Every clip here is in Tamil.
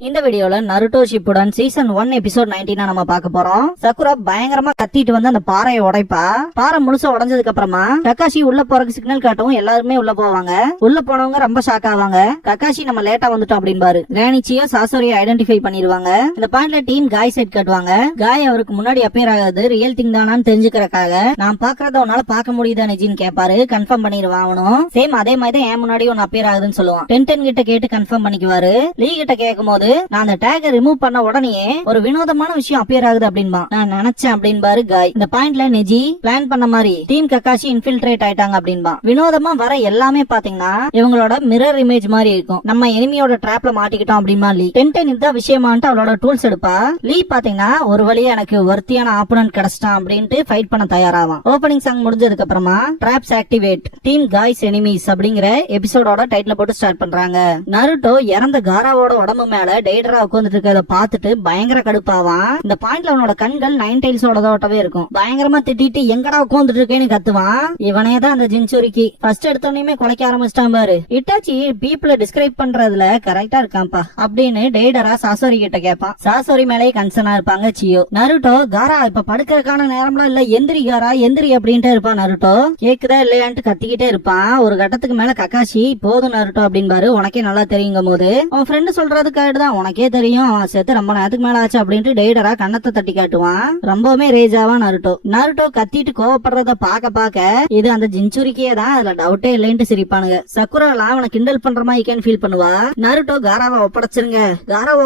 இந்த வீடியோல நருட்டோ ஷிப்புடன் சீசன் 1 எபிசோட் 19 நம்ம பார்க்க போறோம். சக்குரா பயங்கரமா கத்திட்டு வந்து அந்த பாறையை உடைப்பா. பாறை முழுசா உடைஞ்சதுக்கு அப்புறமா கக்காஷி உள்ள போறதுக்கு சிக்னல் காட்டவும் எல்லாருமே உள்ள போவாங்க. உள்ள போனவங்க ரொம்ப ஷாக் ஆவாங்க. கக்காஷி நம்ம லேட்டா வந்துட்டோம் அப்படின்பாரு. கிரானிச்சியோ சாசோரியை ஐடென்டிஃபை பண்ணிடுவாங்க. இந்த பாயிண்ட்ல டீம் காய் சைட் காட்டுவாங்க. காய் அவருக்கு முன்னாடி அப்பியர் ஆகாது ரியல் திங் தானான்னு தெரிஞ்சுக்கிறக்காக நான் பாக்குறத உன்னால பாக்க முடியுதா நிஜின்னு கேட்பாரு. கன்ஃபார்ம் பண்ணிடுவான் அவனும். சேம் அதே மாதிரி தான் என் முன்னாடி ஒன்னு அப்பியர் ஆகுதுன்னு சொல்லுவான். டென் கிட்ட கேட்டு கன்ஃபார்ம் பண்ணிக்குவாரு. லீ கிட்ட கேட்கும் போது நான் அந்த டேக ரிமூவ் பண்ண உடனே ஒரு வினோதமான விஷயம் அப்பியர் ஆகுது அப்படின்பா. நான் நினைச்சேன் அப்படின்பாரு காய். இந்த பாயிண்ட்ல நெஜி பிளான் பண்ண மாதிரி டீம் கக்காஷி இன்ஃபில்ட்ரேட் ஆயிட்டாங்க அப்படின்பா. வினோதமா வர எல்லாமே பாத்தீங்கன்னா இவங்களோட மிரர் இமேஜ் மாதிரி இருக்கும். நம்ம எனிமியோட ட்ராப்ல மாட்டிக்கிட்டோம் அப்படின்பா லீ. டென் இதுதான் விஷயமான்ட்டு அவளோட டூல்ஸ் எடுப்பா. லீ பாத்தீங்கன்னா ஒரு வழியா எனக்கு வர்த்தியான ஆப்போனன்ட் கிடைச்சிட்டான் அப்படின்ட்டு ஃபைட் பண்ண தயாராவான். ஓபனிங் சாங் முடிஞ்சதுக்கு அப்புறமா drops activate team guys enemies அப்படிங்கிற எபிசோடோட டைட்டில் போட்டு ஸ்டார்ட் பண்றாங்க. நருட்டோ இறந்த காராவோட உடம்பு மேல டெய்டரா உட்கார்ந்துட்டு இருக்கறத பார்த்துட்டு பயங்கர கடுப்பாவான். இந்த பாயிண்ட்ல அவனோட கண்கள் 9 டைல்ஸோடவே இருக்கும். பயங்கரமா திட்டிட்டு எங்கடா உட்கார்ந்துட்டு இருக்கேன்னு கத்துவான். இவனே தான் அந்த ஜின்சுரிக்கி. ஃபர்ஸ்ட் எடுத்தோடனே குலைக்க ஆரம்பிச்சிட்டான் பாரு. இட்டாச்சி பீப்புளை டிஸ்கிரைப் பண்றதுல கரெக்டா இருக்கான்ப்பா அப்படின்னு டெய்டரா சாசோரி கிட்ட கேட்பான். சாசோரி மேலே கன்சர்னா இருப்பாங்க சியோ. நருட்டோ காரா இப்ப படுக்கிறதுக்கான நேரம்லாம் இல்ல, எந்திரி காரா எந்திரி அப்படின்ட்டு இருப்பான். நருட்டோ கேக்குதா இல்லையான்ட்டு கத்திக்கிட்டே இருப்பான். ஒரு கட்டத்துக்கு மேல கக்காஷி போதும் நருட்டோ அப்படின்பாரு. உனக்கே நல்லா தெரியுங்கும் போது அவன் ஃப்ரெண்டு சொல்றதுக்காக தான் உனக்கே தெரியும் அவன் சேர்த்து ரொம்ப நேரத்துக்கு மேல ஆச்சு அப்படின்ட்டு டெய்டரா கண்ணத்தை தட்டி காட்டுவான். ரொம்பவுமே ரேஜாவா நருட்டோ கத்திட்டு கோவப்படுறத பாக்க இது அந்த ஜின்சுரிக்கே தான், அதுல டவுட்டே இல்லைன்ட்டு சிரிப்பானுங்க. சக்குராலாம் அவனை கிண்டல் பண்ற மாதிரி கேன் ஃபீல் பண்ணுவா. நருட்டோ காராவை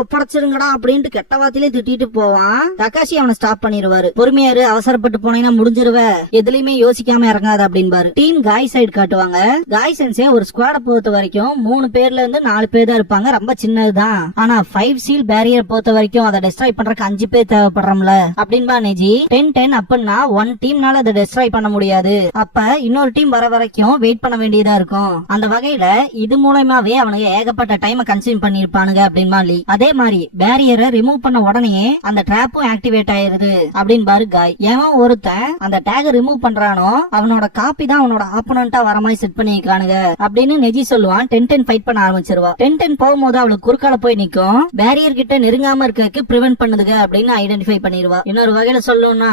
ஒப்படைச்சிருங்கடா அப்படின்ட்டு கெட்ட வார்த்தையிலே திட்டிட்டு போவான். கக்காஷி அவனை ஸ்டாப் பண்ணிடுவாரு. பொறுமையாரு, அவசரப்பட்டு போனீங்கன்னா முடிஞ்சிருவ, எதுலயுமே யோசிக்காம இறங்காது அப்படின்பாரு. டீம் காய் சைடு காட்டுவாங்க. காய் சென்ஸே ஒரு ஸ்குவாட பொறுத்த வரைக்கும் 3 பேர்ல இருந்து 4 பேர் தான் இருப்பாங்க. ரொம்ப சின்னதுதான். ஆனா 5 சீல் பேரியர் பொறுத்த வரைக்கும் அதை டெஸ்ட்ராய் பண்றதுக்கு 5 பேர் தேவைப்படுறோம்ல அப்படின்பா நெஜி. 10 அப்படின்னா 1 டீம்னால அதை டெஸ்ட்ராய் பண்ண முடியாது. அப்ப இன்னொரு டீம் வர வரைக்கும் வெயிட் பண்ண வேண்டியதா இருக்கும். அந்த வகையில இது மூலமாவே அவனுக்கு ஏகப்பட்ட டைம் கன்சியூம் பண்ணிருப்பானுங்க அப்படின்பா லீ. அதே மாதிரி பேரியரை ரிமூவ் பண்ண உடனே அந்த டிராப்பும் ஆக்டிவேட் ஆயிருது அப்படின்பாரு காய். எவன் ஒருத்தன் அந்த டேக ரிமூவ் பண்றானோ அவனோட காப்பி தான் அவனோட ஆப்போனண்டா வர மாதிரி செட் பண்ணிருக்கானுங்க அப்படின்னு நெஜி சொல்லுவான். 10 ஃபைட் பண்ண ஆரம்பிச்சிருவா. 10 போகும்போது அவளுக்கு குறுக்கால போய் நிக்கும். பேரியர் கிட்ட நெருங்காம இருக்க பிரிவென்ட் பண்ணுதுங்க அப்படின்னு ஐடென்டிஃபை பண்ணிடுவா. இன்னொரு வகையில சொல்லணும்னா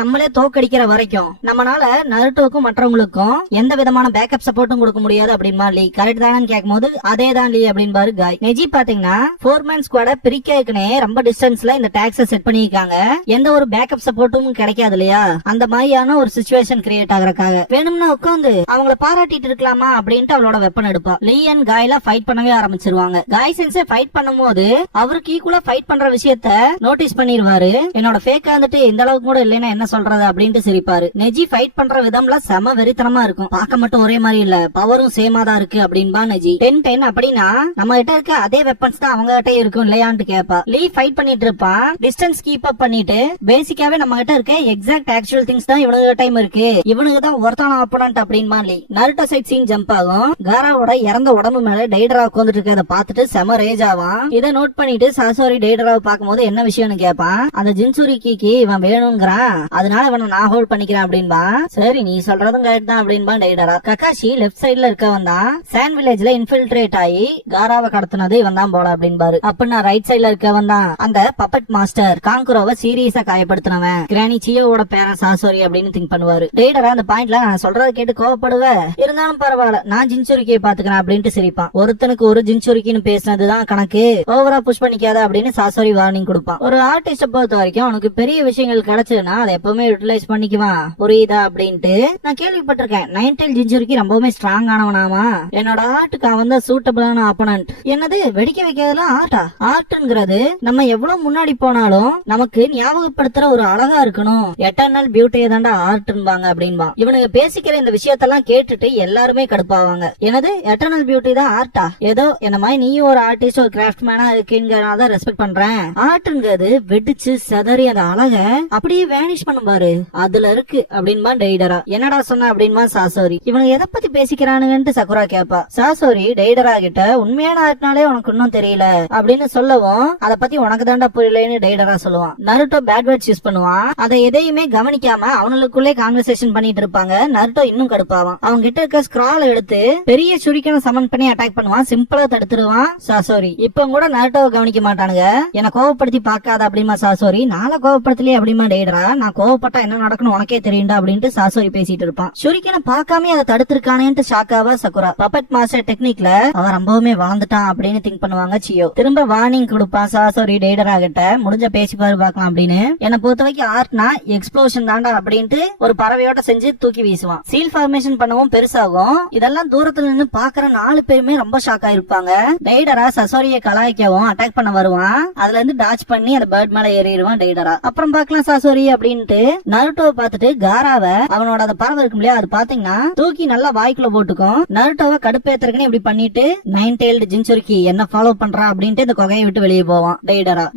நம்மளே தோக்கடிக்கிற வரைக்கும் நம்மளால நருட்டோக்கும் மற்றவங்களுக்கும் எந்த விதமான பேக்கப் சப்போர்ட்டும் கொடுக்க முடியாது அப்படின்பா லீ. கரெக்ட் தானு கேட்கும் போது அதே தான் லீ அப்படின்பாரு காய். நெஜி பாத்தீங்கன்னா 4 மேன் ஸ்குவாட பிரிக்கனே ரொம்ப டிஸ்டன்ஸ்ல இந்த டாக்ஸ செட் பண்ணிருக்காங்க. எந்த ஒரு பேக்கப் சப்போர்ட்டும் கிடைக்காது இல்லையா? அந்த மாதிரியான ஒரு சிச்சுவேஷன் கிரியேட் ஆகறக்காக வேணும்னா உட்காந்து அவங்கள பாராட்டிட்டு இருக்கலாமா அப்படின்ட்டு அவளோட வெப்பன் எடுப்பா. லீ அண்ட் காய்ல ஃபைட் பண்ணவே ஆரம்பிச்சிருவாங்க. காய் சென்ஸே ஃபைட் பண்ணும்போது அவருக்கு ஈக்குவலா ஃபைட் பண்ற விஷயத்த நோட்டீஸ் பண்ணிருவாரு. என்னோட ஃபேக் வந்துட்டு இந்த அளவுக்கு கூட இல்லைன்னா என்ன சொல்றது அப்படின்ட்டு சிரிப்பாரு. நெஜி ஃபைட் பண்ற விதம்ல செம வெறித்தனமா இருக்கும். பார்க்க மட்டும் ஒரே மாதிரி இல்ல, பவரும் சேமா தான் இருக்கு அப்படின்பா நெஜி. 10 அப்படின்னா நம்ம கிட்ட இருக்க அதே வெப்பன்ஸ் தான் அவங்க கிட்ட இருக்கும் இல்லையான்னு கேப்பா. லீ ஃபைட் பண்ணிட்டு இருப்பான். டிஸ்டன்ஸ் கீப் அப் பண்ணிட்டு பேசிக்காவே நம்ம கிட்ட இருக்க எக்ஸாக்ட் ஆக்சுவல் திங்ஸ் தான் இவனுக்கு டைம் இருக்கு, இவனுக்கு தான் ஒருத்தான ஆப்போனன்ட் அப்படின்பா லீ. நருட்டோ சைட் சீன் ஜம்ப் ஆகும். காராவோட இறந்த உடம்பு மேல டெய்டரா உட்கார்ந்துட்டு இருக்கத பார்த்துட்டு செம ரேஜ் ஆவான். இதை நோட் பண்ணிட்டு சாசோரி டெய்டராவை பார்க்கும்போது என்ன விஷயம்னு கேட்பான். அந்த ஜின்சுரிக்கிக்கு இவன் வேணும்ங்கிறான், அதனால இவனை நான் ஹோல்ட் பண்ணிக்கிறேன் அப்படின்பா. சரி நீ சொல்றதும் கரெக்ட் தான் அப்படின்பா டெய்டரா. கக்காஷி லெஃப்ட் சைட்ல இருக்கவன் தான் சாண்ட் வில்லேஜ்ல இன்ஃபில்ட்ரேட் ஆகி காராவை கடத்தினது இவன் தான் போல அப்படின்பாரு. அப்படின்னா ரைட் சைட்ல இருக்கவன் தான் அந்த பப்பட் மாஸ்டர் காங்குரோவை சீரியஸா காயப்படுத்தினவன், கிரானி சியோவோட பேரன் சாசோரி அப்படின்னு திங்க் பண்ணுவாரு. டெய்டரா அந்த பாயிண்ட்ல நான் சொல்றத கேட்டு கோவப்படுவ, இருந்தாலும் பரவாயில்ல நான் ஜின்சுரிக்கியை பாத்துக்கிறேன் அப்படின்ட்டு சிரிப்பான். ஒருத்தனுக்கு ஒரு ஜின்சுரிக்கின்னு பேசினதுதான் கணக்கு, ஓவரா புஷ் பண்ணிக்காத அப்படின்னு சாசோரி வார்னிங் கொடுப்பான். ஒரு ஆர்டிஸ்ட பொறுத்த வரைக்கும் அவனுக்கு பெரிய விஷயங்கள் கிடைச்சதுன்னா அதை எப்பவுமே யூட்டிலைஸ் பண்ணிக்குவான், புரியுதா அப்படின்ட்டு. நான் கேள்விப்பட்டிருக்கேன் 9 டைல் ஜின்சுரிக்கி ரொம்பவுமே ஸ்ட்ராங் ஆனவனாமா, என்னோட ஆர்ட்டுக்கு அவன் தான் சூட்டபிளான ஆப்போனன்ட். என்னது வெடிக்க வைக்கிறதுலாம் ஆர்ட்டா? ஆர்ட்ங்கிறது நம்ம எவ்வளவு முன்னாடி போனாலும் நமக்கு ஞாபகப்படுத்துற ஒரு அழகா இருக்கணும், எட்டர்னல் பியூட்டியை தாண்டா ஆர்ட்ன்பாங்க அப்படின்பா. இவனுக்கு பேசிக்கிற இந்த விஷயத்தெல்லாம் கேட்டுட்டு எல்லாருமே கடுப்பாவாங்க. என்னது எட்டர்னல் பியூட்டி தான் ஆர்ட்டா? ஏதோ என்ன மாதிரி நீயும் ஒரு ஆர்டிஸ்ட் ஒரு கிராஃப்ட் மேனா இருக்குங்கிறத ரெஸ்பெக்ட் பண்றேன். ஆர்ட்ங்கிறது வெடிச்சு செதறி அந்த அழக அப்படியே வேனிஷ் பண்ணும் பாரு, அதுல இருக்கு அப்படின்பா டெய்டரா. என்னடா சொன்ன அப்படின்பா சாசோரி. இவனுக்கு எதை பத்தி பேசிக்கிறானுங்கன்ட்டு சக்குரா கேப்பா. சாசோரி டெய்டரா கிட்ட உண்மையான ஆர்ட்னாலே உனக்கு இன்னும் தெரியல அப்படின்னு சொல்லவும் அதை பத்தி உனக்கு தாண்டா புரியலன்னு டெய்டரா சொல்லுவான். நருட்டோ பேட் வேர்ட்ஸ் யூஸ் பண்ணுவான். அதை எதையுமே கவனிக்காம அவனுக்குள்ளே கான்வர்சேஷன் பண்ணிட்டு இருப்பாங்க. நருட்டோ இன்னும் கடுப்பாவான். அவங்க கிட்ட இருக்க ஸ்க்ரால் எடுத்து பெரிய சுரிக்கனை சமன் பண்ணி அட்டாக் பண்ணுவான். சிம்பிளா தடுத்துருவான் சாசோரி. இப்ப கூட நருட்டோவை கவனிக்க மாட்டானுங்க. என்ன கோவப்படுத்தி பாக்காத அப்படிமா சாசோரி. நாளை கோவப்படுத்தலையே அப்படிமா டெய்டரா. நான் கோவப்பட்டா என்ன நடக்கணும் உனக்கே தெரியும்டா அப்படின்ட்டு சாசோரி பேசிட்டு இருப்பான். ஷுரிக்கனை பார்க்காம அதை தடுத்திருக்கானேன்னு ஷாக்காவா சக்குரா. பப்பட் மாஸ்டர் டெக்னிக்ல அவன் ரொம்பவுமே வளர்ந்துட்டான் அப்படின்னு திங்க் பண்ணுவாங்க சியோ. திரும்ப வார்னிங் கொடுப்பான் சாசோரி டெய்டரா கிட்ட. முடிஞ்ச பேசி பாரு பாக்கலாம் அப்படின்னு. என்ன பொறுத்த வரைக்கும் ஆர்ட்னா எக்ஸ்ப்ளோஷன் தாண்டா அப்படின்ட்டு ஒரு பறவையோட செஞ்சு தூக்கி வீசுவான். சீல் ஃபார்மேஷன் பண்ணவும் பெருசாகும். இதெல்லாம் தூரத்துல நின்னு பாக்குற 4 பேருமே ரொம்ப ஷாக் ஆயிருப்பாங்க. டெய்டரா சசோரிய கலாய்க்கவும் அட்டாக் பண்ண வருவான். அதுல இருந்து டாச் பண்ணி அந்த பேர்ட் மேல ஏறிடுவான் டெய்டரா. அப்புறம் பாக்கலாம் சாசோரி அப்படின்ட்டு நருட்டோவை பார்த்துட்டு காராவ அவனோட அந்த பறவை இருக்கும் இல்லையா அது பாத்தீங்கன்னா தூக்கி நல்லா வாய்க்குள்ள போட்டுக்கும். நருட்டோவை கடுப்பேத்திருக்குன்னு இப்படி பண்ணிட்டு 9 tailed ஜின்சுருக்கி என்ன ஃபாலோ பண்றா அப்படின்ட்டு இந்த குகையை விட்டு வெளியே போவான்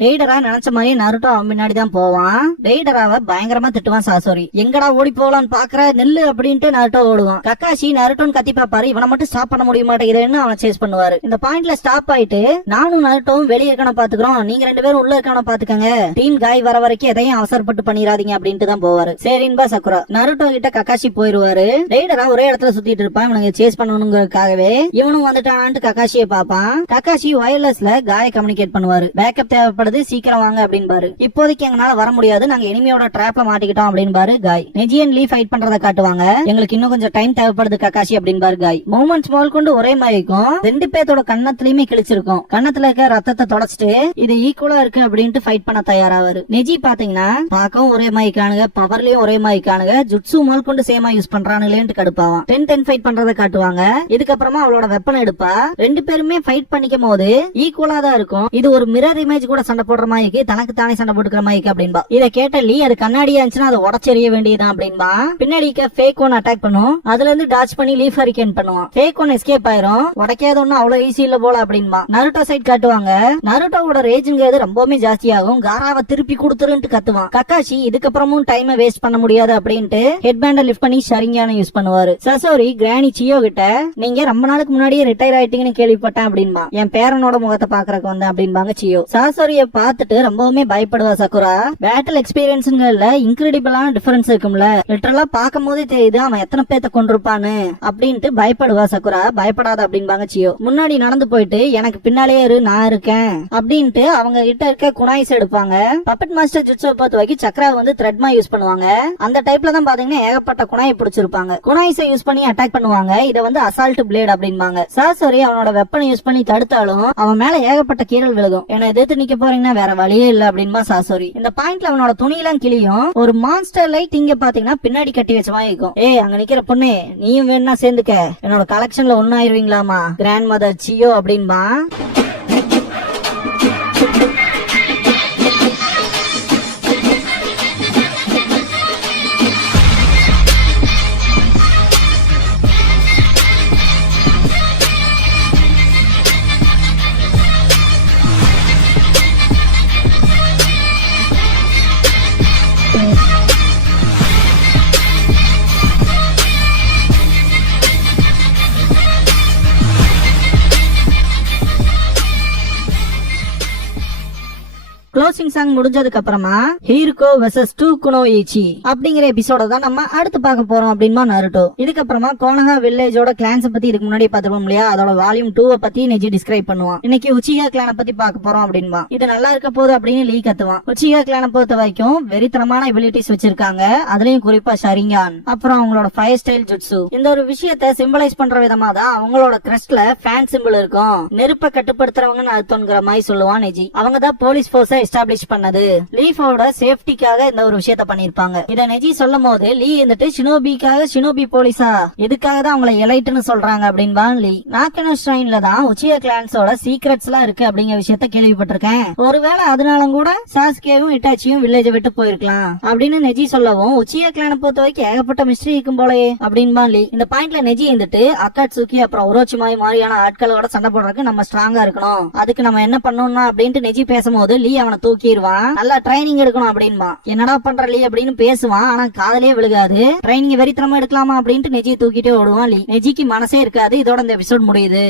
டெய்டரா நினைச்ச மாதிரி நருட்டோ அவன் முன்னாடிதான் போவான். டெய்டராவை பயங்கரமா திட்டுவான் சாசோரி. எங்கடா ஓடி போகலான்னு பாக்குற நெல்லு அப்படின்ட்டு நருட்டோ ஓடுவான். கக்காஷி நருட்டோன்னு கத்தி பாப்பாரு. இவனை மட்டும் ஸ்டாப் பண்ண முடிய மாட்டேங்குதுன்னு அவன் சேஸ் பண்ணுவாரு. இந்த பாயிண்ட்ல ஸ்டாப் ஆயிட்டு நானும் நருட்டோவும் வெளியே இருக்கணும் பாத்துக்கிறோம், நீங்க 2 பேரும் உள்ள இருக்கணும் பாத்துக்கங்க, டீம் காய் வர வரைக்கும் எதையும் அவசரப்பட்டு பண்ணிராதீங்க அப்படின்ட்டு தான் போவாரு. சரின்பா சக்குரா. நருட்டோ கிட்ட கக்காஷி போயிருவாரு. டெய்டரா ஒரே இடத்துல சுத்திட்டு இருப்பான். இவனுங்க சேஸ் பண்ணணுங்கிறதுக்காகவே இவனும் வந்துட்டானான்ட்டு கக்காஷியை பாப்பான். கக்காஷி வயர்லெஸ்ல காய கம்யூனிகேட் பண்ணுவாரு. பேக்கப் தேவைப்படுது, சீக்கிரம் வாங்க அப்படின்பாரு. இப்போதைக்கு எங்களால வர முடியாது, நாங்க எனிமியோட ட்ராப்ல மாட்டிக்கிட்டோம் அப்படின்பாரு காய். நெஜியன் லீ ஃபைட் பண்றத காட்டுவாங்க. எங்களுக்கு இன்னும் கொஞ்சம் டைம் தேவைப்படுது கக்காஷி அப்படின்பாரு காய். மூவ்மெண்ட்ஸ் முதல் கொண்டு ஒரே மாதிரி இருக்கும். 2 பேத்தோட கண்ணத்திலயுமே கிழிச்சிருக்கும். கண்ணத்துல இருக்க ரத்தத்தை தொடச்சிட்டு இது ஈக்குவலா இருக்கு அப்படின்ட்டு ஃபைட் பண்ண தயாராவாரு. நெஜி பாத்தீங்கன்னா பார்க்கவும் ஒரே மாதிரி காணுங்க, பவர்லயும் ஒரே மாதிரி காணுங்க, ஜுட்சு முதல் கொண்டு சேமா யூஸ் பண்றானுங்களேன்னு கடுப்பாவான். 10-10 ஃபைட் பண்றத காட்டுவாங்க. இதுக்கப்புறமா அவளோட வெப்பன் எடுப்பா. 2 பேருமே ஃபைட் பண்ணிக்கும் போது ஈக்குவலா தான் இருக்கும். இது ஒரு மிரர் இமேஜ் கூட சண்டை போடுற மாதிரி இருக்கு, தனக்கு தானே சண்டை போட்டுக்கிற மாதிரி இருக்கு அப்படின்பா. இதை கேட்ட லீ அது கண்ணாடியா இருந்துச்சுன்னா அதை உடச்செறிய வேண்டியதான் அப்படின்பா. பின்னாடி ஃபேக் ஒன் அட்டாக் பண்ணும். அதுல இருந்து டாச் பண்ணி லீஃப் ஹரிகேன் பண்ணுவான். ஃபேக் ஒன் எஸ்கேப் ஆயிரும். உடைக்காத ஒண்ணு அவ்வளவு ஈஸி இல்ல போல அப்படின்பா. நருட்டோ சைட் காட்டுவாங்க. நருட்டோவோட ரேஜ்ங்கிறது ரொம்பவுமே ஜாஸ்தியாகும். காராவை திருப்பி கொடுத்துருன்னு கத்துவான். கக்காஷி இதுக்கப்புறமும் டைம் வேஸ்ட் பண்ண முடியாது அப்படின்ட்டு ஹெட் பேண்ட லிஃப்ட் பண்ணி ஷரிங்கான யூஸ் பண்ணுவாரு. சசோரி கிரானி சியோ கிட்ட நீங்க ரொம்ப நாளுக்கு முன்னாடியே ரிட்டையர் ஆயிட்டீங்கன்னு கேள்விப்பட்டேன் அப்படின்பா. என் பேரனோட முகத்தை பாக்குறதுக்கு வந்தேன் அப்படின்பாங்க சியோ. சசோரிய பார்த்துட்டு ரொம்பவுமே பயப்படுவா சக்குரா. பேட்டில் எக்ஸ்பீரியன்ஸ்ங்கள்ல இன்கிரெடிபிளான டிஃபரன்ஸ் இருக்கும்ல, லிட்டரலா பார்க்கும் போதே தெரியுது அவன் எத்தனை பேத்த கொண்டிருப்பான்னு அப்படின்ட்டு பயப்படுவா சக்குரா. பயப்படாத அப்படின்பாங்க சியோ. முன்னாடி நடந்து போயிட்டு எனக்கு பின்னாலே இரு, நான் இருக்கேன் அப்படின்ட்டு அவங்க கிட்ட இருக்க குனாய்ஸ் எடுப்பாங்க. பப்பட் மாஸ்டர் ஜுட்ஸோ பொறுத்த வரைக்கும் சக்ரா வந்து த்ரெட்மா யூஸ் பண்ணுவாங்க. அந்த டைப்ல தான் பாத்தீங்கன்னா ஏகப்பட்ட குனாயை பிடிச்சிருப்பாங்க. குனாய்ஸை யூஸ் பண்ணி அட்டாக் பண்ணுவாங்க. இத வந்து அசால்ட் பிளேட் அப்படின்பாங்க. சாசோரி அவனோட வெப்பனை யூஸ் பண்ணி தடுத்தாலும் அவன் மேல ஏகப்பட்ட கீரல் விழுகும். என்ன எதிர்த்து நிக்க போறீங்கன்னா வேற வழியே இல்ல அப்படின்பா சாசோரி. இந்த பாயிண்ட்ல அவனோட துணியெல்லாம் கிளியும். ஒரு மான்ஸ்டர் லைட் இங்க பாத்தீங்கன்னா பின்னாடி கட்டி வச்ச மாதிரி இருக்கும். அங்க நிக்கிற பொண்ணு நீயும் வேணா சேர்ந்துக்க, என்னோட கலெக்ஷன்ல ஒண்ணு ஆயிருவீங்களாமா கிராண்ட் மதர் சியோ அப்படின்பா. க்ளோசிங் சாங் முடிஞ்சதுக்கு அப்புறமா ஹீருகோ வெர்சஸ் 2 குனோயிச்சி அப்படிங்கிற எபிசோட தான் நம்ம அடுத்து பார்க்க போறோம் அப்படின்மா நருட்டோ. இதுக்கப்புறமா கோனஹா வில்லேஜோட கிளான்ஸ் பத்தி இதுக்கு முன்னாடி பாத்துருவோம் இல்லையா, அதோட வால்யூம் 2 பத்தி நெஜி டிஸ்கிரைப் பண்ணுவான். இன்னைக்கு உச்சிகா கிளான பத்தி பார்க்க போறோம் அப்படின்பா. இது நல்லா இருக்க போது அப்படின்னு லீ கத்துவான். உச்சிகா கிளான பொறுத்த வரைக்கும் வெறித்தனமான எபிலிட்டிஸ் வச்சிருக்காங்க. அதுலயும் குறிப்பா ஷரிங்கான், அப்புறம் அவங்களோட ஃபயர் ஸ்டைல் ஜுட்சு. இந்த ஒரு விஷயத்தை சிம்பலைஸ் பண்ற விதமா தான் அவங்களோட கிரெஸ்ட்ல ஃபேன் சிம்பிள் இருக்கும். நெருப்ப கட்டுப்படுத்துறவங்கன்னு அர்த்தம்ங்கிற மாதிரி சொல்லுவான் நெஜி. அவங்க தான் போலீஸ் போர்ஸை எஸ்டாப்ளிஷ் பண்ணது. லீஃபோட சேஃப்டிக்காக இந்த ஒரு விஷயத்த பண்ணிருப்பாங்க. இத நெஜி சொல்லும் போது லீ இருந்துட்டு ஷினோபிக்காக ஷினோபி போலீஸா இதுக்காக தான் அவங்களை எலைட்னு சொல்றாங்க அப்படின்பா லீ. நாக்கனோ ஷ்ரைன்ல தான் உச்சியா கிளான்ஸோட சீக்ரெட்ஸ் எல்லாம் இருக்கு அப்படிங்கிற விஷயத்த கேள்விப்பட்டிருக்கேன். ஒருவேளை அதனால கூட சாஸ்கேவும் இட்டாச்சியும் வில்லேஜை விட்டு போயிருக்கலாம் அப்படின்னு நெஜி சொல்லவும் உச்சியா கிளான பொறுத்த வரைக்கும் ஏகப்பட்ட மிஸ்டரி இருக்கும் போலயே அப்படின்பா லீ. இந்த பாயிண்ட்ல நெஜி இருந்துட்டு அக்காட்சுகி அப்புறம் ஒரோச்சிமாய் மாதிரியான ஆட்களோட சண்டை போடுறதுக்கு நம்ம ஸ்ட்ராங்கா இருக்கணும், அதுக்கு நம்ம என்ன பண்ணணும்னா அப்படின்ட்டு நெஜி பேசும்போது லீ அவனை தூக்கிடுவான். நல்லா ட்ரைனிங் எடுக்கணும் அப்படின்பா. என்னடா பண்ற லீ அப்படின்னு பேசுவான். ஆனா காதலே விழுகாது. ட்ரைனிங் வெறித்தனமா எடுக்கலாமா அப்படின்ட்டு நெஜியை தூக்கிட்டே ஓடுவான் லீ. நெஜிக்கு மனசே இருக்காது. இதோட இந்த எபிசோட் முடியுது.